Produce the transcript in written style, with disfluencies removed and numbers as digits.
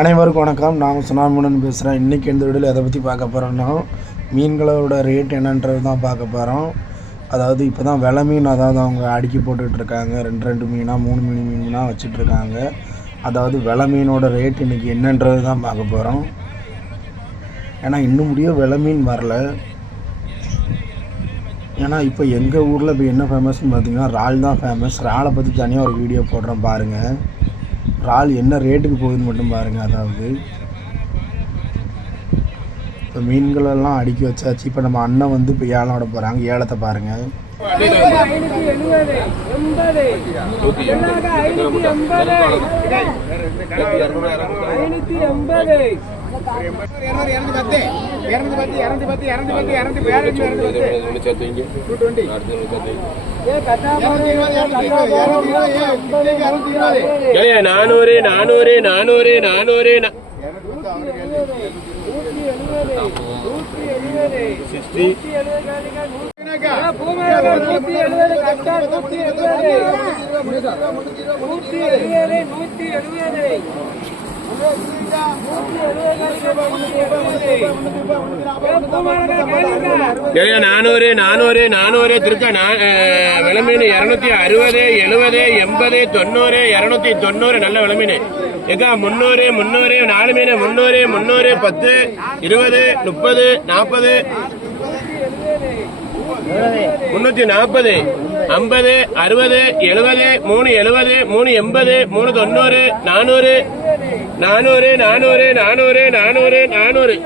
அனைவருக்கும் வணக்கம். நான் சுனாமினன் பேசுகிறேன். இன்றைக்கி இந்த வீடியோவில் எதை பற்றி பார்க்க போகிறோன்னா, மீன்களோட ரேட் என்னன்றது தான் பார்க்க போகிறோம். அதாவது இப்போ தான் வெலை மீன், அதாவது அவங்க அடுக்கி போட்டுட்ருக்காங்க. ரெண்டு மீனாக 3 மீனாக வச்சிட்ருக்காங்க. அதாவது வெலை மீனோட ரேட் இன்றைக்கி என்னன்றது தான் பார்க்க போகிறோம். ஏன்னா இன்னும் முடியும் வெலை மீன் வரல. ஏன்னா இப்போ எங்கள் ஊரில் இப்போ என்ன ஃபேமஸ்ன்னு பார்த்தீங்கன்னா இறால் தான் ஃபேமஸ். இறாலை பற்றி தனியாக ஒரு வீடியோ போடுறேன் பாருங்கள். இறால் என்ன ரேட்டுக்கு போகுதுன்னு மட்டும் பாருங்கள். அதாவது இப்போ மீன்களெல்லாம் அடுக்கி வச்சாச்சு. இப்போ நம்ம அண்ணன் வந்து இப்போ ஏலம் விட போகிறாங்க. ஏலத்தை பாருங்கள். நானூறு நானூறு நானூறு நானூறு நானூறு நானூறு நானூறு திருச்சா விளமீன் 260 70 80 90 290 நல்ல விளமீன். ஏக்கா 300 300 4 மீன் 300 300 10 20 30 40 340 50 60 70 370 380 390 400 400 400 400 400 400